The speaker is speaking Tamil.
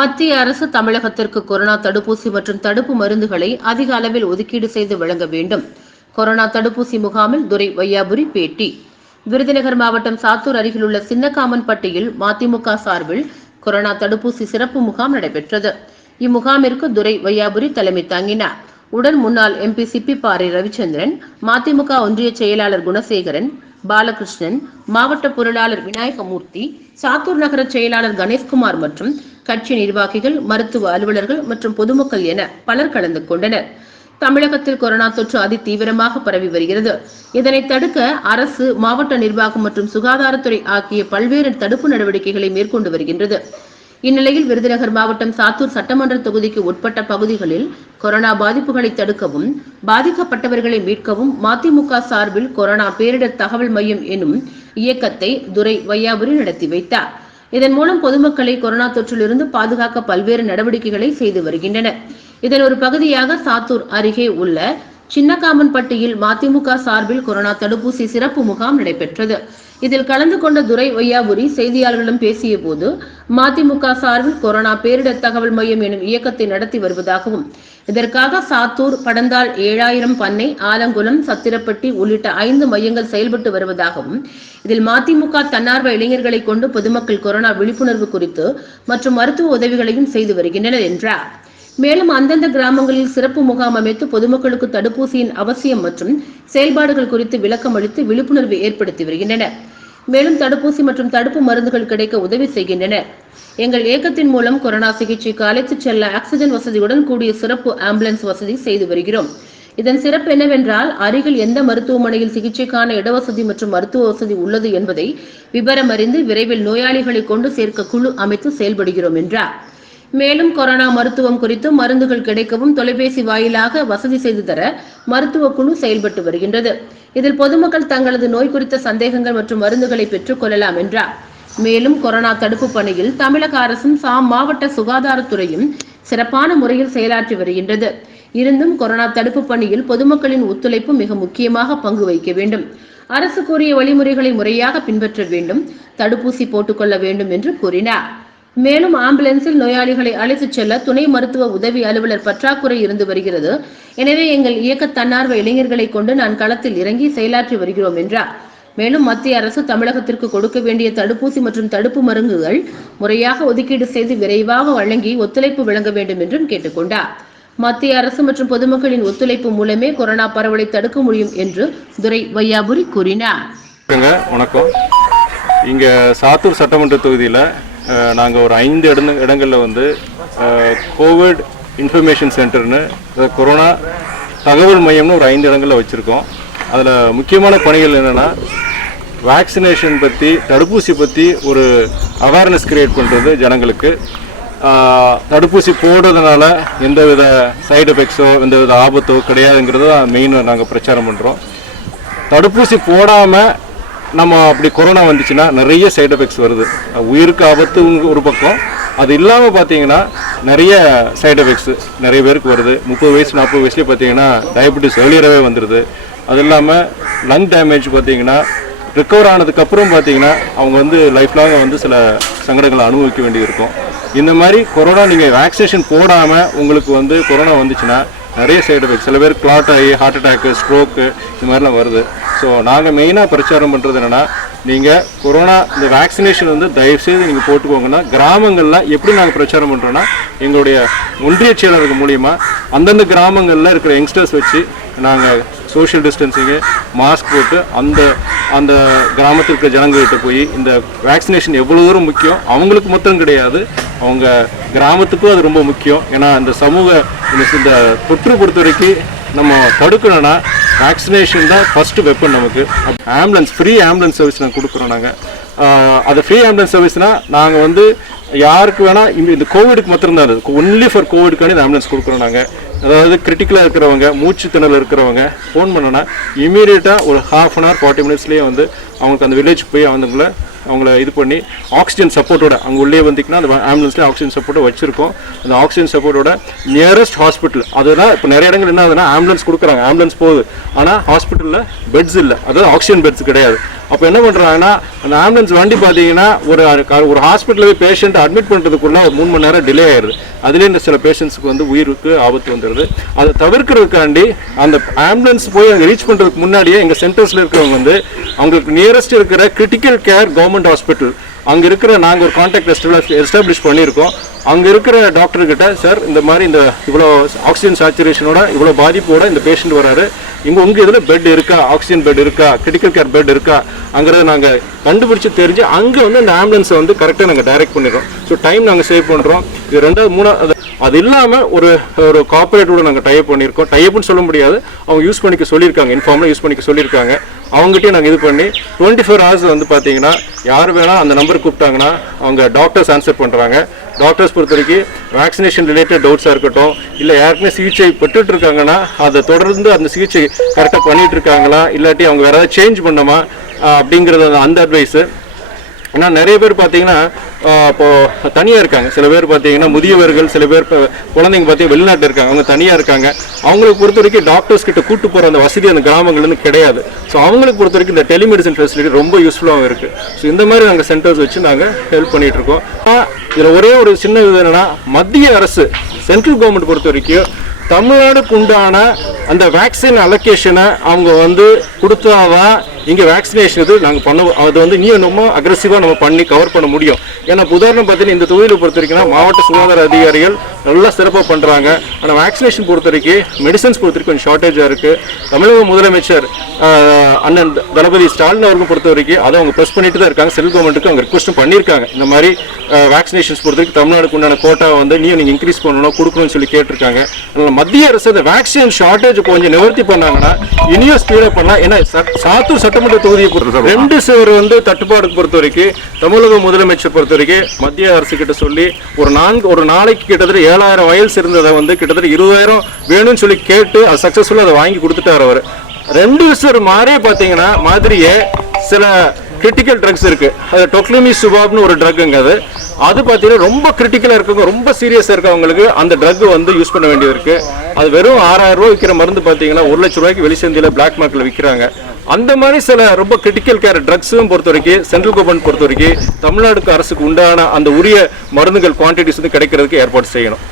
மத்திய அரசு தமிழகத்திற்கு கொரோனா தடுப்பூசி மற்றும் தடுப்பு மருந்துகளை அதிக அளவில் ஒதுக்கீடு செய்து வழங்க வேண்டும். கொரோனா தடுப்பூசி முகாமில் துரை வையாபுரி பேட்டி. விருதுநகர் மாவட்டம் சாத்தூர் அருகிலுள்ள சின்னக்காமன்பட்டியில் மதிமுக சார்பில் கொரோனா தடுப்பூசி சிறப்பு முகாம் நடைபெற்றது. இம்முகாமிற்கு துரை வையாபுரி தலைமை தாங்கினார். உடன் முன்னாள் எம்பி சிப்பி பாறை ரவிச்சந்திரன் மதிமுக ஒன்றிய செயலாளர் குணசேகரன் பாலகிருஷ்ணன் மாவட்ட பொருளாளர் விநாயகமூர்த்தி சாத்தூர் நகர செயலாளர் கணேஷ்குமார் மற்றும் கட்சி நிர்வாகிகள் மருத்துவ அலுவலர்கள் மற்றும் பொதுமக்கள் என பலர் கலந்து கொண்டனர். தமிழகத்தில் கொரோனா தொற்று அதிதீவிரமாக பரவி வருகிறது. இதனை தடுக்க அரசு மாவட்ட நிர்வாகம் மற்றும் சுகாதாரத்துறை ஆகிய பல்வேறு தடுப்பு நடவடிக்கைகளை மேற்கொண்டு வருகின்றது. இந்நிலையில் விருதுநகர் மாவட்டம் சாத்தூர் சட்டமன்ற தொகுதிக்கு உட்பட்ட பகுதிகளில் கொரோனா பாதிப்புகளை தடுக்கவும் பாதிக்கப்பட்டவர்களை மீட்கவும் மதிமுக சார்பில் கொரோனா பேரிடர் தகவல் மையம் எனும் இயக்கத்தை துரை வையாபுரி நடத்தி வைத்தார். இதன் மூலம் பொதுமக்களை கொரோனா தொற்றிலிருந்து பாதுகாக்க பல்வேறு நடவடிக்கைகளை செய்து வருகின்றனர். இதன் ஒரு பகுதியாக சாத்தூர் அருகே உள்ள சின்னகாமன்பட்டியில் மதிமுக சார்பில் கொரோனா தடுப்பூசி சிறப்பு முகாம் நடைபெற்றது. இதில் கலந்து கொண்ட துரை ஒய்யாபுரி செய்தியாளர்களிடம் பேசிய போது மதிமுக சார்பில் கொரோனா பேரிடர் தகவல் மையம் எனும் இயக்கத்தை நடத்தி வருவதாகவும் இதற்காக சாத்தூர் படந்தால் ஏழாயிரம் பண்ணை ஆலங்குளம் சத்திரப்பட்டி உள்ளிட்ட ஐந்து மையங்கள் செயல்பட்டு வருவதாகவும் இதில் மதிமுக தன்னார்வ இளைஞர்களை கொண்டு பொதுமக்கள் கொரோனா விழிப்புணர்வு குறித்து மற்றும் மருத்துவ உதவிகளையும் செய்து வருகின்றனர் என்றார். மேலும் அந்தந்த கிராமங்களில் சிறப்பு முகாம் அமைத்து பொதுமக்களுக்கு தடுப்பூசியின் அவசியம் மற்றும் செயல்பாடுகள் குறித்து விளக்கம் அளித்து விழிப்புணர்வு ஏற்படுத்தி வருகின்றனர் மேலும் தடுப்பூசி மற்றும் தடுப்பு மருந்துகள் கிடைக்க உதவி செய்கின்றனர். எங்கள் இயக்கத்தின் மூலம் கொரோனா சிகிச்சைக்கு அழைத்துச் செல்ல ஆக்சிஜன் வசதியுடன் கூடிய சிறப்பு ஆம்புலன்ஸ் வசதி செய்து வருகிறோம். இதன் சிறப்பு என்னவென்றால் அருகில் எந்த மருத்துவமனையில் சிகிச்சைக்கான இடவசதி மற்றும் மருத்துவ வசதி உள்ளது என்பதை விவரம் அறிந்து விரைவில் நோயாளிகளை கொண்டு சேர்க்க குழு அமைத்து செயல்படுகிறோம் என்றார். மேலும் கொரோனா மருத்துவம் குறித்து மருந்துகள் கிடைக்கவும் தொலைபேசி வாயிலாக வசதி செய்து தர மருத்துவ குழு செயல்பட்டு வருகின்றது. இதில் பொதுமக்கள் தங்களது நோய் குறித்த சந்தேகங்கள் மற்றும் மருந்துகளை பெற்றுக் கொள்ளலாம் என்றார். மேலும் கொரோனா தடுப்பு பணியில் தமிழக அரசும் சாம் மாவட்ட சுகாதாரத்துறையும் சிறப்பான முறையில் செயலாற்றி வருகின்றது. இருந்தும் கொரோனா தடுப்பு பணியில் பொதுமக்களின் ஒத்துழைப்பு மிக முக்கியமாக பங்கு வகிக்க வேண்டும். அரசு கூறிய வழிமுறைகளை முறையாக பின்பற்ற வேண்டும். தடுப்பூசி போட்டுக்கொள்ள வேண்டும் என்று கூறினார். மேலும் ஆம்புலன்ஸில் நோயாளிகளை அழைத்துச் செல்ல துணை மருத்துவ உதவி அலுவலர் பற்றாக்குறை இருந்து வருகிறது. எனவே எங்கள் இயக்க தன்னார்வ இளைஞர்களை கொண்டு நான் களத்தில் இறங்கி செயலாற்றி வருகிறோம் என்றார். மேலும் மத்திய அரசு தமிழகத்திற்கு கொடுக்க வேண்டிய தடுப்பூசி மற்றும் தடுப்பு மருந்துகள் முறையாக ஒதுக்கீடு செய்து விரைவாக வழங்கி ஒத்துழைப்பு வழங்க வேண்டும் என்றும் கேட்டுக்கொண்டார். மத்திய அரசு மற்றும் பொதுமக்களின் ஒத்துழைப்பு மூலமே கொரோனா பரவலை தடுக்க முடியும் என்று துரை வையாபுரி கூறினார். வணக்கம். இங்கே சாத்தூர் சட்டமன்ற தொகுதியில் நாங்கள் ஒரு ஐந்து இட இடங்களில் வந்து கோவிட் இன்ஃபர்மேஷன் சென்டர்னு கொரோனா தகவல் மையம்னு ஒரு ஐந்து இடங்களில் வச்சுருக்கோம். அதில் முக்கியமான பணிகள் என்னென்னா வேக்சினேஷன் பற்றி தடுப்பூசி பற்றி ஒரு அவேர்னஸ் க்ரியேட் பண்ணுறது ஜனங்களுக்கு. தடுப்பூசி போடுறதுனால எந்தவித சைடு எஃபெக்ட்ஸோ எந்தவித ஆபத்தோ கிடையாதுங்கிறது தான் மெயின் நாங்கள் பிரச்சாரம் பண்ணுறோம் தடுப்பூசி போடாமல் நம்ம அப்படி கொரோனா வந்துச்சுன்னா நிறைய சைடு எஃபெக்ட்ஸ் வருது. உயிருக்கு ஆபத்து ஒரு பக்கம். அது இல்லாமல் பார்த்தீங்கன்னா நிறைய சைடு எஃபெக்ட்ஸ் நிறைய பேருக்கு வருது. முப்பது வயசு நாற்பது வயசுலேயே பார்த்தீங்கன்னா டயபெட்டிஸ் ஏர்லியராகவே வந்துடுது அது இல்லாமல் லங் டேமேஜ் பார்த்தீங்கன்னா ரிக்கவர் ஆனதுக்கப்புறம் பார்த்தீங்கன்னா அவங்க வந்து லைஃப் லாங் வந்து சில சங்கடங்களை அனுபவிக்க வேண்டியது இருக்கும். இந்த மாதிரி கொரோனா நீங்கள் வேக்சினேஷன் போடாமல் உங்களுக்கு வந்து கொரோனா வந்துச்சுன்னா நிறைய சைடு எஃபெக்ட் சில பேர் கிளாட் ஆகி ஹார்ட் அட்டாக்கு ஸ்ட்ரோக்கு இந்த மாதிரிலாம் வருது. ஸோ நாங்கள் மெயினாக பிரச்சாரம் பண்ணுறது என்னென்னா நீங்கள் கொரோனா இந்த வேக்சினேஷன் வந்து தயவுசெய்து நீங்கள் போட்டுக்கோங்கன்னா கிராமங்களில் எப்படி நாங்கள் பிரச்சாரம் பண்ணுறோன்னா எங்களுடைய ஒன்றிய செயலர்கள் மூலிமா அந்தந்த கிராமங்களில் இருக்கிற யங்ஸ்டர்ஸ் வச்சு நாங்கள் சோஷியல் டிஸ்டன்சிங்கு மாஸ்க் போட்டு அந்த அந்த கிராமத்தில் இருக்கிற ஜனங்கள்கிட்ட போய் இந்த வேக்சினேஷன் எவ்வளோ தூரம் முக்கியம்? அவங்களுக்கு மொத்தம் கிடையாது. அவங்க கிராமத்துக்கும் அது ரொம்ப முக்கியம். ஏன்னா இந்த சமூக இந்த இந்த தொற்று பொறுத்த வரைக்கும் நம்ம தடுக்கணும்னா வேக்சினேஷன் தான் ஃபஸ்ட்டு வெப்பன் நமக்கு. ஆம்புலன்ஸ் ஃப்ரீ ஆம்புலன்ஸ் சர்வீஸ் நாங்கள் கொடுக்குறோம் நாங்கள் அது ஃப்ரீ ஆம்புலன்ஸ் சர்வீஸ்னால் நாங்கள் வந்து யாருக்கு வேணால் இந்த கோவிடுக்கு மட்டும்தான் இருக்குது ஒன்லி ஃபார் கோவிடுக்கான இந்த ஆம்புலன்ஸ் கொடுக்குறோம் நாங்கள் அதாவது கிரிட்டிக்கலாக இருக்கிறவங்க மூச்சு திணறல் இருக்கிறவங்க ஃபோன் பண்ணோன்னா இமீடியட்டாக ஒரு ஹாஃப் அன் ஹவர் ஃபார்ட்டி மினிட்ஸ்லேயே வந்து அவங்களுக்கு அந்த வில்லேஜ் போய் அவங்கள அவங்கள இது பண்ணி ஆக்சிஜன் சப்போர்ட்டோட அங்கே உள்ளே வந்திங்கன்னா அந்த ஆம்புலன்ஸ்லேயே ஆக்சிஜன் சப்போர்ட்டை வச்சுருக்கோம். அந்த ஆக்சிஜன் சப்போர்ட்டோட நியரஸ்ட் ஹாஸ்பிட்டல் அதெல்லாம் இப்போ நிறைய இடங்கள் என்ன ஆகுதுன்னா ஆம்புலன்ஸ் கொடுக்குறாங்க ஆம்புலன்ஸ் போகுது. ஆனால் ஹாஸ்பிட்டலில் பெட்ஸ் இல்லை. அதாவது ஆக்சிஜன் பெட்ஸ் கிடையாது. அப்போ என்ன பண்ணுறாங்கன்னா அந்த ஆம்புலன்ஸ் வண்டி பார்த்தீங்கன்னா ஒரு ஒரு ஹாஸ்பிட்டலில் போய் பேஷண்ட்டை அட்மிட் பண்ணுறதுக்குள்ள ஒரு மூணு மணி நேரம் டிலே ஆயிடுது. அதுலேயே இந்த சில பேஷண்ட்ஸுக்கு வந்து உயிருக்கு ஆபத்து வந்துடுது. அதை தவிர்க்கிறதுக்காண்டி அந்த ஆம்புலன்ஸ் போய் அங்கே ரீச் பண்ணுறதுக்கு முன்னாடியே எங்கள் சென்டர்ஸில் இருக்கிறவங்க வந்து அவங்களுக்கு நியரஸ்ட் இருக்கிற கிரிட்டிக்கல் கேர் கவர்மெண்ட் ஹாஸ்பிட்டல் அங்கே இருக்கிற நாங்கள் ஒரு கான்டாக்ட் எஸ்டாப்ளிஷ் பண்ணியிருக்கோம். அங்கே இருக்கிற டாக்டர்கிட்ட சார் இந்த மாதிரி இந்த இவ்வளோ ஆக்சிஜன் சேச்சுரேஷனோட இவ்வளோ பாதிப்போட இந்த பேஷண்ட் வராரு. இங்கே உங்கள் இதில் பெட் இருக்கா? ஆக்சிஜன் பெட் இருக்கா? கிரிட்டிக்கல் கேர் பெட் இருக்கா? அங்கிறத நாங்கள் கண்டுபிடிச்சி தெரிஞ்சு அங்கே வந்து அந்த ஆம்புலன்ஸை வந்து கரெக்டாக நாங்கள் டைரக்ட் பண்ணிடுறோம். ஸோ டைம் நாங்கள் சேவ் பண்ணுறோம் இது ரெண்டாவது மூணாவது அது இல்லாமல் ஒரு ஒரு கார்பரேட்டோட நாங்கள் டைப் பண்ணியிருக்கோம். டைப்னு சொல்ல முடியாது. அவங்க யூஸ் பண்ணிக்க சொல்லியிருக்காங்க. இன்ஃபார்மில் யூஸ் பண்ணிக்க சொல்லியிருக்காங்க. அவங்ககிட்டயும் நாங்கள் இது பண்ணி டுவெண்ட்டி ஃபோர் ஹவர்ஸ் வந்து பார்த்தீங்கன்னா யார் வேணால் அந்த நம்பருக்கு கூப்பிட்டாங்கன்னா அவங்க டாக்டர்ஸ் ஆன்சர் பண்ணுறாங்க டாக்டர்ஸ் பொறுத்த வரைக்கும் வேக்சினேஷன் ரிலேட்டட் டவுட்ஸாக இருக்கட்டும் இல்லை யாருக்குமே சிகிச்சை பெற்றுட்டு இருக்காங்கன்னா அதை தொடர்ந்து அந்த சிகிச்சை கரெக்டாக பண்ணிட்டு இருக்காங்களா இல்லாட்டி அவங்க வேற ஏதாவது சேஞ்ச் பண்ணோமா அப்படிங்கிறது அந்த- அட்வைஸு ஏன்னா நிறைய பேர் பார்த்தீங்கன்னா இப்போது தனியாக இருக்காங்க. சில பேர் பார்த்தீங்கன்னா முதியவர்கள் சில பேர் இப்போ குழந்தைங்க பார்த்தீங்கன்னா வெளிநாட்டில் இருக்காங்க. அவங்க தனியாக இருக்காங்க. அவங்களுக்கு பொறுத்த வரைக்கும் டாக்டர்ஸ் கிட்ட கூட்டு போகிற அந்த வசதி அந்த கிராமங்கள்லேருந்து கிடையாது. ஸோ அவங்களுக்கு பொறுத்த வரைக்கும் இந்த டெலிமெடிசன் ஃபெசிலிட்டி ரொம்ப யூஸ்ஃபுல்லாகவும் இருக்குது ஸோ இந்த மாதிரி நாங்கள் சென்டர்ஸ் வச்சு நாங்கள் ஹெல்ப் பண்ணிகிட்ருக்கோம் இதில் ஒரே ஒரு சின்ன இது என்னென்னா மத்திய அரசு சென்ட்ரல் கவர்மெண்ட் பொறுத்த வரைக்கும் தமிழ்நாடுக்கு உண்டான அந்த வேக்சின் அலோகேஷனை அவங்க வந்து கொடுத்தாதான் இங்கே வேக்சினேஷன் இது நாங்கள் பண்ண அது வந்து இன்னும் ரொம்ப அக்ரெசிவாக நம்ம பண்ணி கவர் பண்ண முடியும். ஏன்னா உதாரணம் பார்த்தீங்கன்னா இந்த தொழிலை பொறுத்த வரைக்கும் மாவட்ட சுகாதார அதிகாரிகள் நல்லா சிறப்பாக பண்ணுறாங்க ஆனால் வேக்சினேஷன் பொறுத்த வரைக்கும் மெடிசன்ஸ் பொறுத்த வரைக்கும் கொஞ்சம் ஷார்ட்டேஜாக இருக்குது தமிழக முதலமைச்சர் அண்ணன் தளபதி ஸ்டாலின் அவர்கள் பொறுத்த வரைக்கும் அதை அவங்க ப்ரெஸ் பண்ணிட்டு தான் இருக்காங்க. செல் கவர்மெண்ட்டுக்கு அவங்க ரிக்வஸ்ட்டும் பண்ணியிருக்காங்க. இந்த மாதிரி வேக்சினேஷன்ஸ் பொறுத்த வரைக்கும் தமிழ்நாடுக்கு உண்டான கோட்டா வந்து நீ நீங்கள் இன்க்ரீஸ் பண்ணணும் கொடுக்கணும்னு சொல்லி கேட்டிருக்காங்க. அதனால் மத்திய அரசு அந்த வேக்சின் ஷார்ட்டேஜ் கொஞ்சம் நிவர்த்தி பண்ணாங்கன்னா இனியும் ஸ்பீடப் பண்ணலாம். ஏன்னா ச- சாத்தூர் சட்டமன்ற தொகுதியை பொறுத்த ரெண்டு சுவர் வந்து தட்டுப்பாடு பொறுத்த வரைக்கும் தமிழக முதலமைச்சர் பொறுத்த வரைக்கும் மத்திய அரசு கிட்ட சொல்லி ஒரு நான்கு ஒரு நாளைக்கு கிட்டத்தட்ட ஏழாயிரம் வயல்ஸ் இருந்ததை வந்து கிட்டத்தட்ட இருபதாயிரம் வேணும்னு சொல்லி கேட்டு அது சக்ஸஸ்ஃபுல்லாக அதை வாங்கி கொடுத்துட்டாரு அவர். ரெண்டு சுவர் மாதிரியே பார்த்தீங்கன்னா மாதிரியே சில கிரிட்டிக்கல் ட்ரக்ஸ் இருக்கு. அது டொக்லிமி சுபாப்னு ஒரு ட்ரக்குங்க அது. அது பார்த்தீங்கன்னா ரொம்ப கிரிட்டிக்கலாக இருக்கவங்க ரொம்ப சீரியஸாக இருக்கவங்களுக்கு அந்த ட்ரக் வந்து யூஸ் பண்ண வேண்டியது இருக்கு. அது வெறும் ஆறாயிரம் ரூபாய் விற்கிற மருந்து பார்த்தீங்கன்னா ஒரு லட்ச ரூபாய்க்கு வெளிச்சந்தியில் பிளாக் மார்க்கெட்டில் விற்கிறாங்க அந்த மாதிரி சில ரொம்ப கிரிட்டிக்கல் கேர் ட்ரக்ஸும் பொறுத்த வரைக்கும் சென்ட்ரல் கவர்மெண்ட் பொறுத்த வரைக்கும் தமிழ்நாடு அரசுக்கு உண்டான அந்த உரிய மருந்துகள் குவான்டிட்டிஸ் வந்து கிடைக்கிறதுக்கு ஏற்பாடு செய்யணும்.